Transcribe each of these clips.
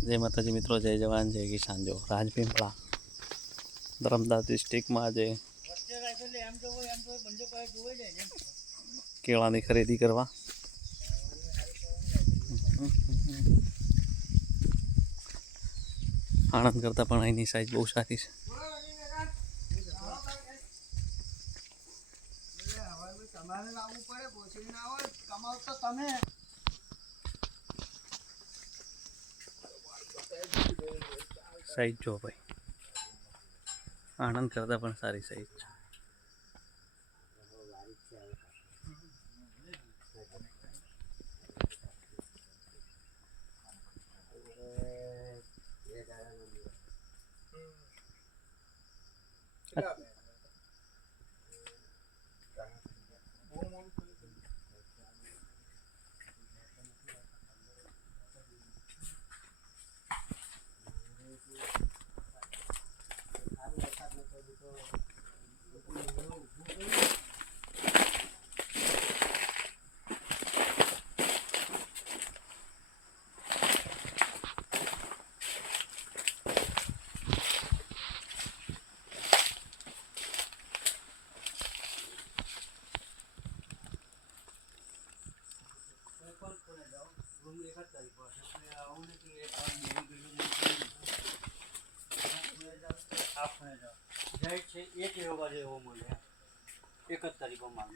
જય માતાજી મિત્રો, જય જવાન, જય કિસાન. જો, રાજપીપળા ધરમદાસ ડિસ્ટ્રિક્ટમાં આજે કેળાની ખરીદી કરવા. આણંદ કરતાં પણ અહીંની સાઈઝ બહુ સારી છે. તમે. સાઈઝ જો ભાઈ. આણંદ કરતાં પણ સારી સાઈઝ છે.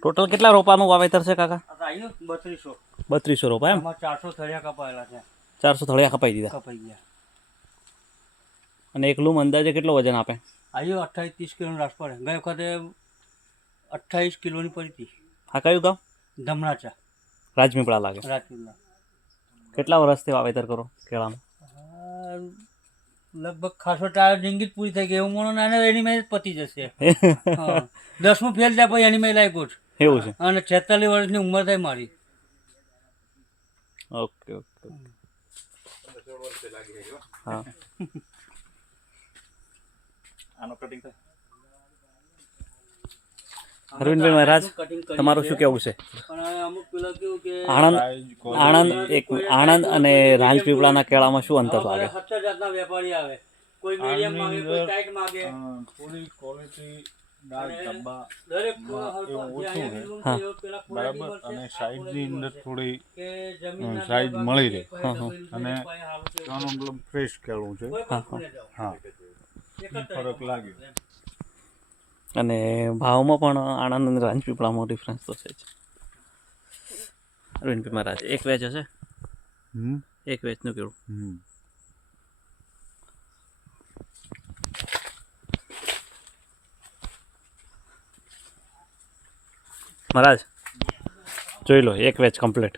ટોટલ કેટલા રોપાનું વાવેતર છે કાકા? બત્રીસો બત્રીસો રોપા એમ? ચારસો થળિયા કપાયેલા છે ચારસો થળિયા કપાઈ દીધા. કપાઈ ગયા અને એકલું અંદાજે કેટલો વજન આપે? આવ્યું અઠ્ઠાવીસ ત્રીસ કિલોનો રાસ પડે ગઈ વખતે અઠ્ઠાવીસ કિલોની પડી હતી. આ કયું ગામ? ધમણાચા. રાજપીપળા લાગે. રાજપીપળા કેટલા વર્ષથી વાવેતર કરો કેળાનું? લગભગ ખાસો ટાળ જિંદગી પૂરી થઈ ગઈ. એવું મોનો નાને એની મેં પતી જશે. હા. દસમું ફેલ થયા પછી એની મેં લાગ્યો છું એવું છે. અને છેતાલીસ વર્ષની ઉંમર થઈ મારી. ઓકે ઓકે હા. અરવિંદભાઈ મહારાજ તમારું શું કેવું છે? પણ હવે અમુક પેલા કેવું કે આણંદ આણંદ એક આણંદ અને રાજપીપળાના કેળામાં શું અંતર લાગે? વેપારી આવે. કોઈ મીડિયમ માંગે કોઈ ટાઈટ માંગે. થોડી ક્વોલિટી બરાબર. અને આ અંદર થોડી બે મળી રહે. અને મતલબ ફ્રેશ કેળું છે. હા, ફરક લાગ્યો. અને ભાવમાં પણ આણંદ અને રાજપીપળામાં ડિફરન્સ તો છે જ. અરવિંદભાઈ મહારાજ એક વેચ હશે? એક વેચનું કેળું મહારાજ જોઈ લો એક વેચ કમ્પ્લીટ